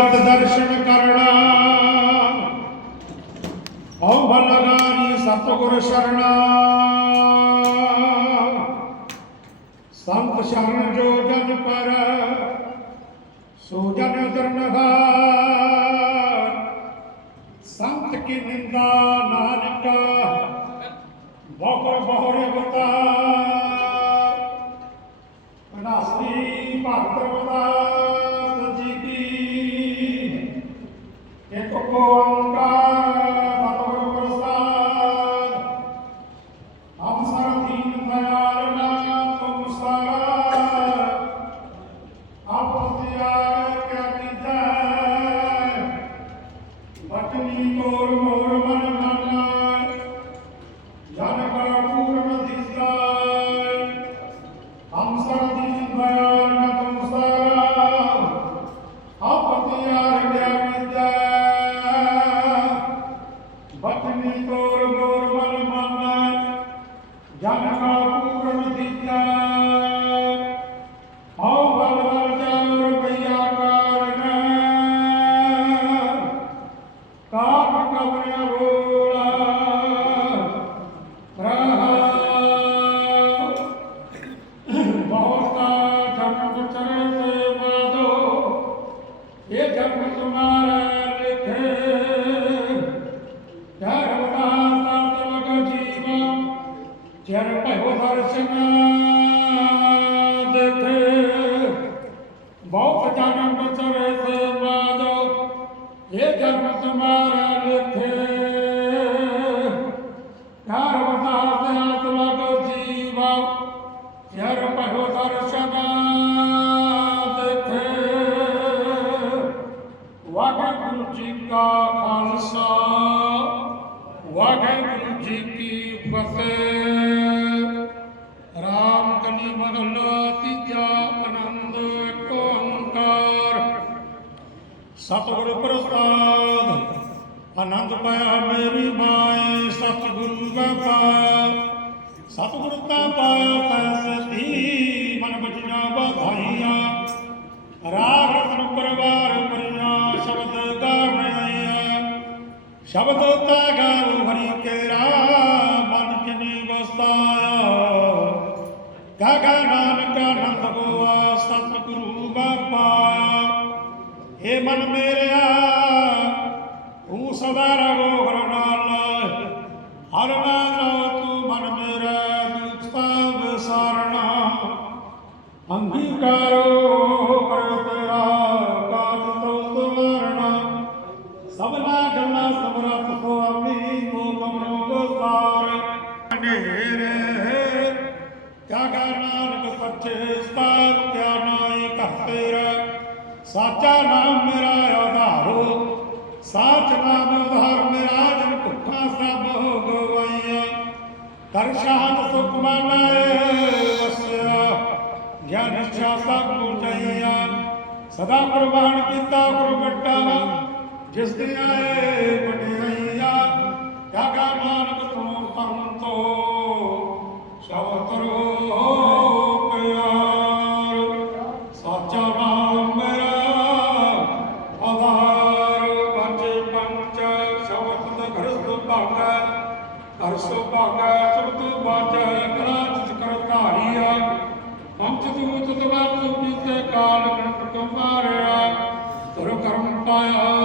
ਦਰਸ਼ਨ ਕਰਣਾ। ਓ ਬਲਗਾਰੀ ਸਤਿਗੁਰ ਸ਼ਰਣਾ। ਸੰਤ ਸ਼ਰਨ ਜੋ ਜਨ ਪਰ, ਸੋ ਜਨ ਦਰਨਗਾ ਸੰਤ ਕੀ ਨਿੰਦਾ ਨਾਨਕਾ ਬਹੁਰ ਬਹੁਰ ਬਤਾ ਅਨਾਸੀ ਭਗਤ ਰਮਦਾਸ ਇਹ ਸਤਿਗੁਰ ਪ੍ਰਸਾਦ, ਆਨੰਦ ਪਾਇਆ ਮੇਰੀ ਮਾਏ, ਸਤਿਗੁਰੂ ਬਾਬਾ ਸਤਿਗੁਰ ਤਾਂ ਪਾਇਆ ਫੈਸਲੀ ਮਨ ਬਚਨਾ ਵਧਾਈਆਂ। ਰਾਗ ਰਤਨ ਪਰਵਾਰ ਮਰਿਆ ਸ਼ਬਦ ਗਾਵਣਿਆ ਸ਼ਬਦ ਤਾ ਗਾਉ ਹਰੀ ਕੇਰਾ ਮਨ ਜਿਨੀ ਵਸਤਾਇਆ ਗਾਗਾ ਨਾਨਕ ਆਨੰਦ ਗੋਆ, ਸਤਿਗੁਰੂ ਬਾਬਾ ਏ ਮਨ ਮੇਰਿਆ, ਤੂੰ ਸਦਾ ਰਹੋ ਹਰ ਨਾਲ। ਹਰ ਨਾਮ ਤੂੰ ਮਨ ਮੇਰਾ ਦੁਖ ਸਭ ਸਾਰਣਾ ਅੰਗੀਕਾਰੋ ਕਰ ਤੇਰਾ ਕਾਜ ਤੋ ਸਵਰਣਾ ਸਭਨਾ ਗੱਲਾਂ ਸਮਰੱਥ ਸੁਆਮੀ ਕੋ ਕਮਰੋ ਗੋਸਾਰ ਹਨੇਰੇ ਕਾਗਾ ਨਾਨਕ ਸੱਚੇ ਸਤਾਵ ਕਿਆ ਨਾਈ ਘਰ ਤੇਰਾ ਸਾਚਾ ਨਾਮ ਮੇਰਾ ਆਧਾਰੋ ਸਾਚ ਨਾਮ ਆਧਾਰ ਮੇਰਾ ਜਨ ਭੁੱਖਾ ਸਭ ਹੋ ਗਵਾਈਆ ਕਰ ਸ਼ਾਂਤ ਸੁਖ ਵਸਿਆ, ਗਿਆਨ ਇੱਛਾ ਸਭ ਮੁਟਈਆ ਸਦਾ ਕੁਰਬਾਨ ਕੀਤਾ ਗੁਰੂ ਗੁਰਮਟਾ ਜਿਸ ਦੇ ਆਏ ਵਡਿਆਈਆ ਕਰਮ ਪਾਇਆ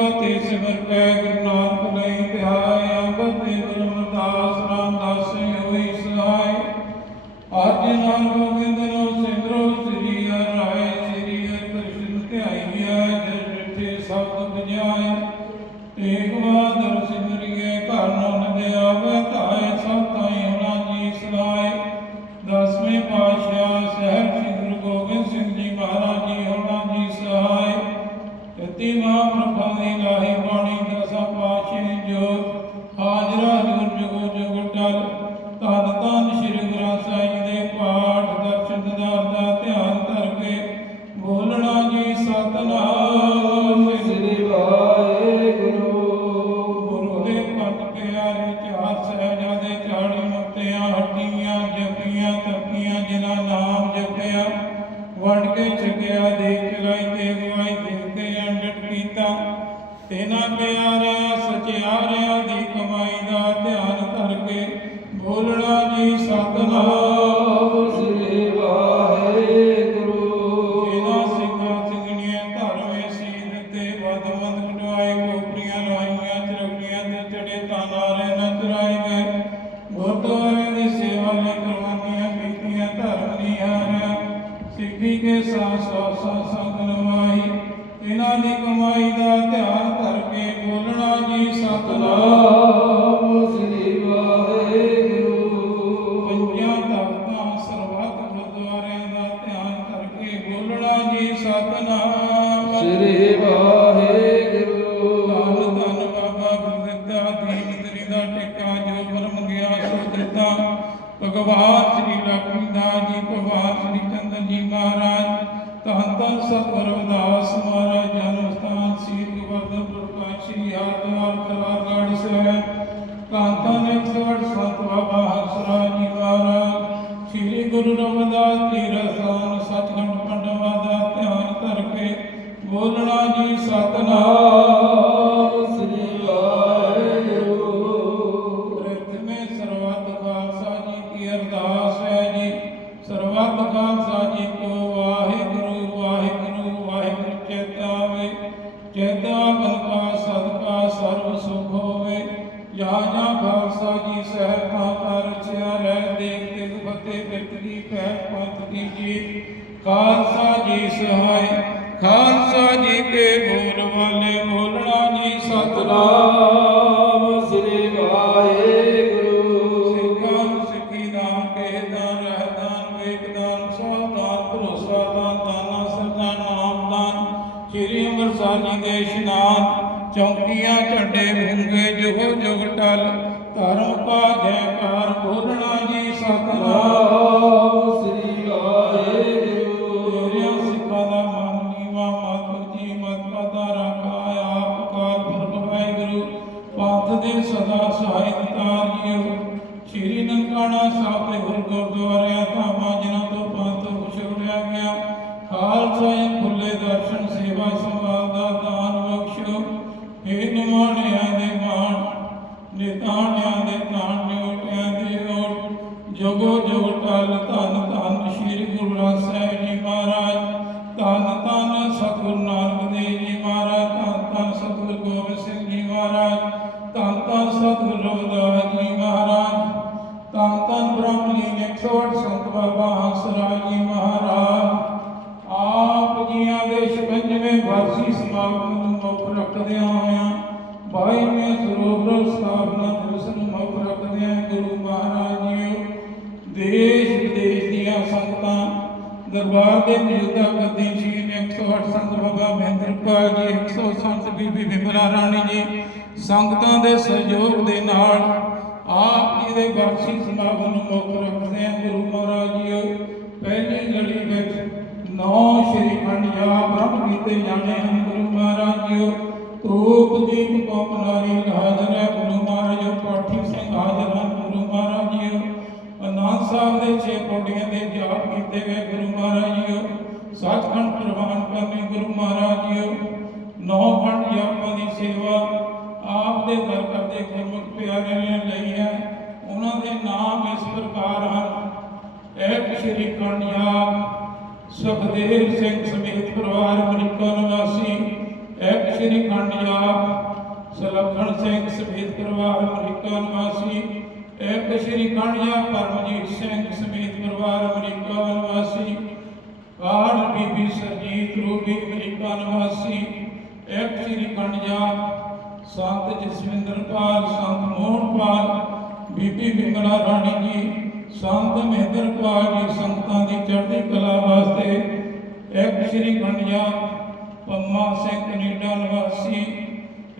Timothy you. ਹਾਜ਼ਰਾ ਹਜ਼ੂਰ ਜੁਗੋ ਜੁਗ ਟਲ। ਧੰਨ ਧੰਨ ਸ੍ਰੀ ਗੁਰੂ ਸਾਹਿਬ ਧੰਨ ਧੰਨ ਸਤਿਗੁਰ ਰਵਿਦਾਸ ਮਹਾਰਾਜ ਜਨਮ ਸਥਾਨ ਸ੍ਰੀ ਗੋਬਿੰਦ ਪ੍ਰਕਾਸ਼, ਸ੍ਰੀ ਹਰਿਦੁਆਰ ਕਲਾਗੜ੍ਹ ਸਾਹਿਬ, ਕਾਂਤਾਂ ਨੇ ਸਵੜ ਸੰਤ ਬਾਬਾ ਹੰਸਰਾਜ ਜੀ ਮਹਾਰਾਜ, ਸ੍ਰੀ ਗੁਰੂ ਰਵਿਦਾਸ ਜੀ ਰਸਾਨ ਸਤਿਗੁਰ ਪੰਡਵਾ ਦਾ ਧਿਆਨ ਧਰ ਕੇ ਬੋਲਣਾ ਜੀ, ਸਤਨਾਮ। ਬਿਰਤ ਪੰਥ ਕੀ? ਜੀ ਖਾਲਸਾ ਜੀ ਸਹਾਇ ਖਾਲਸਾ ਜੀ ਕੇ ਬੋਲ ਵਾਲੇ ਬੋਲਣਾ ਜੀ ਸਤਨਾਮ। ਸਾਹਿਬ ਤੇ ਹੋਰ ਗੁਰਦੁਆਰਿਆਂ ਧਾਮਾਂ ਜਿਨ੍ਹਾਂ ਤੋਂ ਪੰਥ ਉਛੜਿਆ ਗਿਆ। ਖਾਲਸਾ ਜੀ ਖੁੱਲੇ ਦਰਸ਼ਨ, ਸੇਵਾ ਦਰਬਾਰ ਦੇ ਮੌਜੂਦਾ ਗੱਦੀ ਸ਼੍ਰੀ 108 ਸੰਤ ਬਾਬਾ ਮਹਿੰਦਰਪਾਲ ਜੀ 100 ਸੰਤ ਬੀਬੀ ਬਿਮਲਾ ਰਾਣੀ ਜੀ, ਸੰਗਤਾਂ ਦੇ ਸਹਿਯੋਗ ਦੇ ਨਾਲ ਆਪ ਜੀ ਦੇ ਵਾਰਸੀ ਸਮਾਗਮ ਨੂੰ ਮੁੱਖ ਰੱਖਦੇ ਆ ਗੁਰੂ ਮਹਾਰਾਜ ਜੀ। ਪਹਿਲੀ ਲੜੀ ਵਿੱਚ ਨੌ ਸ਼੍ਰੀ ਖੰਡ ਜਾ ਬ੍ਰਹਮ ਕੀਤੇ ਜਾਣੇ ਹਨ ਗੁਰੂ ਮਹਾਰਾਜ ਜੀ। ਧੂਪ ਕੋਪਨਾਰੀ ਹਾਜ਼ਰ ਹੈ, ਗੁਰੂ ਮਹਾਰਾਜ ਜੀ ਪਾਠੀ ਸਿੰਘ ਹਾਜ਼ਰ ਹਨ ਗੁਰੂ ਮਹਾਰਾਜ ਜੀ ਸਾਹਿਬ ਦੇ ਛੇ ਪੌੜੀਆਂ ਦੇ ਜਾਪ ਕੀਤੇ ਗਏ ਗੁਰੂ ਮਹਾਰਾਜ ਜੀ ਸੱਚਖੰਡ ਪ੍ਰਵਾਨ ਕਰਨੀ ਗੁਰੂ ਮਹਾਰਾਜ ਜੀ ਨੌ ਖੰਡ ਜਾਪਾਂ ਦੀ ਸੇਵਾ ਆਪ ਦੇ ਦਰ ਕਰਦੇ ਗੁਰਮੁਖ ਪਿਆਰਿਆਂ ਨੇ ਲਈ ਹੈ। ਉਹਨਾਂ ਦੇ ਨਾਮ ਇਸ ਪ੍ਰਕਾਰ ਹਨ। ਇੱਕ ਸ਼੍ਰੀ ਕਣਿਆ ਸੁਖਦੇਵ ਸਿੰਘ ਸਮੇਤ ਪਰਿਵਾਰ ਅਮਰੀਕਾ ਨਿਵਾਸੀ। ਇੱਕ ਸ਼੍ਰੀ ਕਣਿਆ ਸਲੱਖਣ ਸਿੰਘ ਸਮੇਤ ਪਰਿਵਾਰ ਅਮਰੀਕਾ ਨਿਵਾਸੀ। ਇੱਕ ਸ਼੍ਰੀ ਕਣਿਆ ਪਰਮਜੀਤ ਸਿੰਘ ਸਮੇਤ ਪਰਿਵਾਰ ਅਮਰੀਕਾ ਨਿਵਾਸੀ ਕਾਲ ਬੀਬੀ ਸਰਜੀਤ ਰੂਬੀ ਅਮਰੀਕਾ ਨਿਵਾਸੀ ਇੱਕ ਸ਼੍ਰੀ ਕਣਿਆ ਸੰਤ ਜਸਵਿੰਦਰਪਾਲ, ਸੰਤ ਮੋਹਨਪਾਲ, ਬੀਬੀ ਬਿਮਲਾ ਰਾਣੀ ਜੀ, ਸੰਤ ਮਹਿੰਦਰਪਾਲ ਜੀ ਸੰਗਤਾਂ ਦੀ ਚੜ੍ਹਦੀ ਕਲਾ ਵਾਸਤੇ ਇੱਕ ਸ਼੍ਰੀ ਖੰਡਿਆ ਪੰਮਾ ਸਿੰਘ ਕੈਨੇਡਾ ਨਿਵਾਸੀ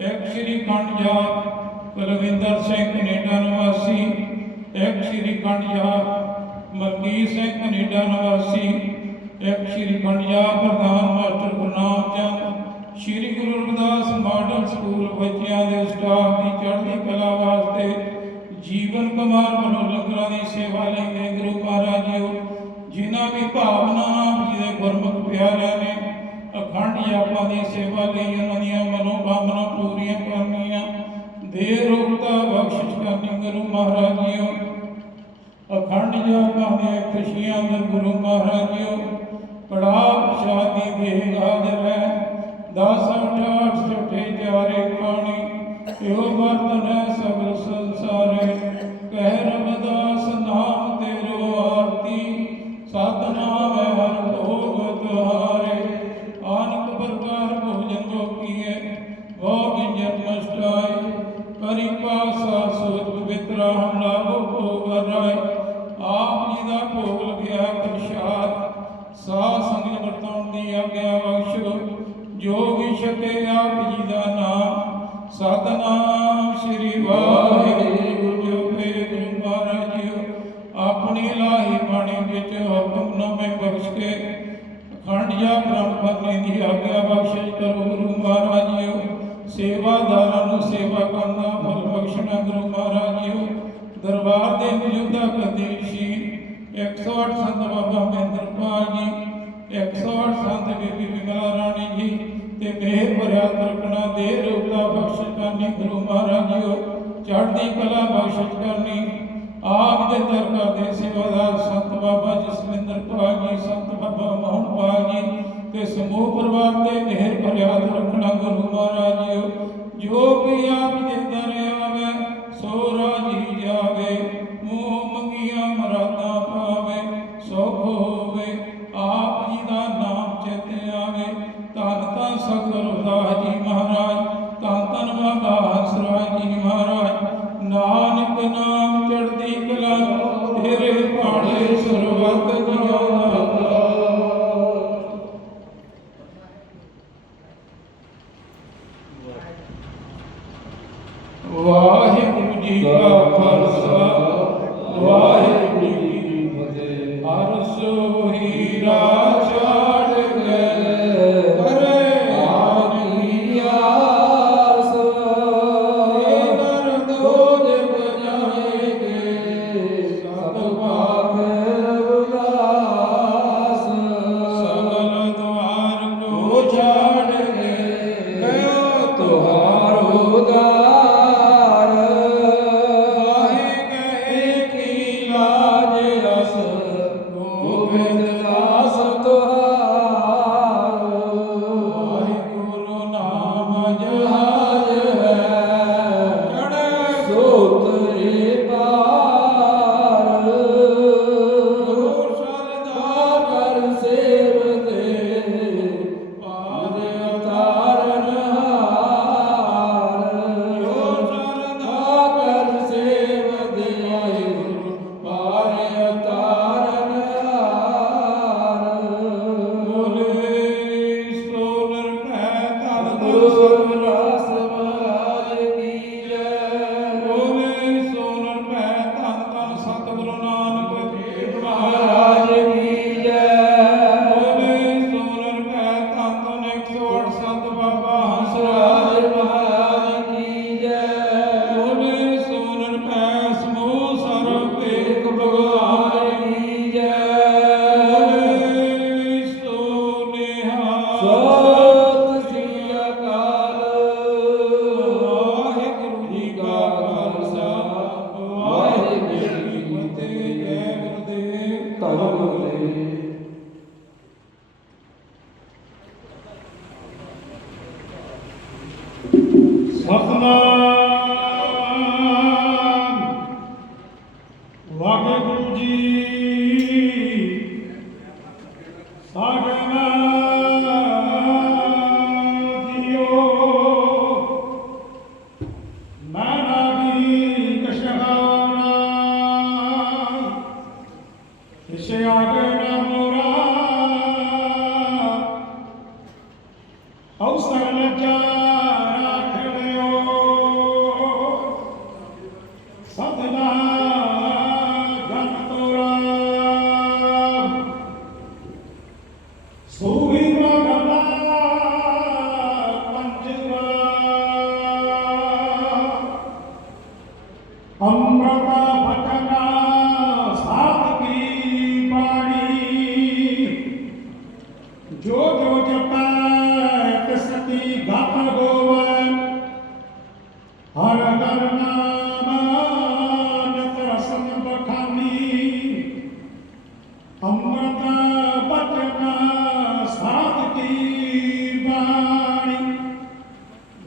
ਇੱਕ ਸ਼੍ਰੀ ਖੰਡਿਆ ਕੁਲਵਿੰਦਰ ਸਿੰਘ ਕੈਨੇਡਾ ਨਿਵਾਸੀ, ਇੱਕ ਸ਼੍ਰੀ ਖੰਡਿਆ ਮਲਕੀਤ ਸਿੰਘ ਕੈਨੇਡਾ ਨਿਵਾਸੀ, ਇੱਕ ਸ਼੍ਰੀ ਖੰਡਿਆ ਪ੍ਰਧਾਨ master Gurnam Chand, Shri Guru Ravidas model school ਬੱਚਿਆਂ ਦੇ ਸਟਾਫ ਦੀ ਚੜ੍ਹਦੀ ਕਲਾ ਵਾਸਤੇ ਜੀਵਨ ਕੁਮਾਰ ਵੱਲੋਂ ਲੰਗਰਾਂ ਦੀ ਸੇਵਾ ਲਈ ਗਏ ਗੁਰੂ ਮਹਾਰਾਜ ਜੀ ਜਿਨ੍ਹਾਂ ਵੀ ਭਾਵਨਾਵਾਂ ਜੀ ਦੇ ਗੁਰਮੁਖ ਪਿਆਰਿਆਂ ਨੇ ਅਖੰਡ ਯਾਪਾਂ ਦੀ ਸੇਵਾ ਲਈ ਉਹਨਾਂ ਦੀਆਂ ਮਨੋਕਾਮਨਾ ਪੂਰੀਆਂ ਕਰਨੀਆਂ। ਦੇ ਬਖਸ਼ਿਸ਼ ਕਰਨੀ ਗੁਰੂ ਮਹਾਰਾਜ ਜੀਓ ਅਖੰਡ ਜਾਪਾਂ ਦੀਆਂ ਖੁਸ਼ੀਆਂ ਦੇ ਗੁਰੂ ਮਹਾਰਾਜ ਜੀਓ ਕੜਾ ਪ੍ਰਸ਼ਾਦ ਦੀ ਦੇਹ ਹੈ ਦਸ ਅਠਾਠ ਸਠੇ ਚਾਰੇ ਪਾਣੀ ਇਹੋ ਵਰਤਨ ਹੈ ਸਗਲ ਸੰਸਾਰੇ ਕਰਨੇ ਦੀ ਆਗਿਆ ਬਖਸ਼ਿਸ਼ ਕਰੋ ਗੁਰੂ ਮਹਾਰਾਜ ਜੀਓ ਸੇਵਾਦਾਰਾਂ ਨੂੰ ਸੇਵਾ ਕਰਨ, ਫਲ ਬਖਸ਼ਣਾ ਗੁਰੂ ਮਹਾਰਾਜ ਜੀਓ ਦਰਬਾਰ ਦੇ ਮੌਜੂਦਾ ਕਦੀਸ਼ੀ 108 ਸੰਤ ਬਾਬਾ ਮਹਿੰਦਰਪਾਲ ਜੀ 108 ਸੰਤ ਬੀਬੀ ਬਿਮਲਾ ਰਾਣੀ ਜੀ ਤੇ ਮਿਹਰ ਭਰਿਆ ਤਰਕਣਾ ਦੇ ਰੂਪਦਾ ਬਖਸ਼ ਕਰਨੀ ਗੁਰੂ ਮਹਾਰਾਜ ਜੀਓ ਚੜ੍ਹਦੀ ਕਲਾ ਬਖਸ਼ਿਸ਼ ਕਰਨੀ। ਆਪ ਦੇ ਦਰਗਾਹ ਦੇ ਸੇਵਾਦਾਰ ਸੰਤ ਬਾਬਾ ਜਸਵਿੰਦਰ ਪਾਲ ਜੀ, ਸੰਤ ਬਾਬਾ ਮੋਹਨ ਪਾਲ ਜੀ ਤੇ ਸਮੂਹ ਪਰਿਵਾਰ ਤੇ ਮਿਹਰ ਭਰਿਆ ਰੱਖਣਾ ਗੁਰੂ ਮਹਾਰਾਜ ਜੋ ਵੀ ਆਪ ਦੇ ਦਰ ਸੋ ਰਾਜੀ ਜਾਵੇ। ਮੂੰਹ ਮੰਗੀਆਂ ਮਰਾਦਾਂ ਪਾਵੇ, ਸੁਖ ਹੋਵੇ। ਆਪ ਜੀ ਦਾ ਨਾਮ ਚਿਤ ਆਵੇ ਧੰਨ ਧੰਨ ਸਤਿਗੁਰੂ ਰਵਿਦਾਸ ਜੀ ਮਹਾਰਾਜ।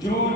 June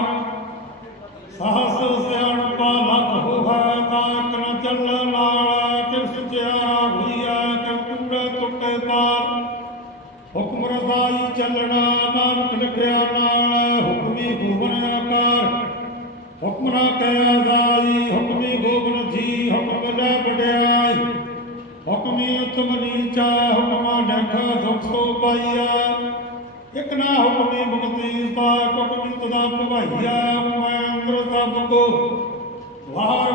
ਹੁਕਮੀ ਉਤਮ ਨੀਚਾ ਹੁਕਮਾ ਡਖ ਦੁਖ ਸੋ ਪਾਈਆ ਇਕ ਨਾ ਹੁਕਮੀ ਮੁਕਤੀ ਦਾ ਹੁਕਮੀ ਤਦਾ ਭਵਾਈਆ ਮੈਂ ਅੰਮ੍ਰਿਤ ਦਾ ਬੰਦੋ ਵਾਰ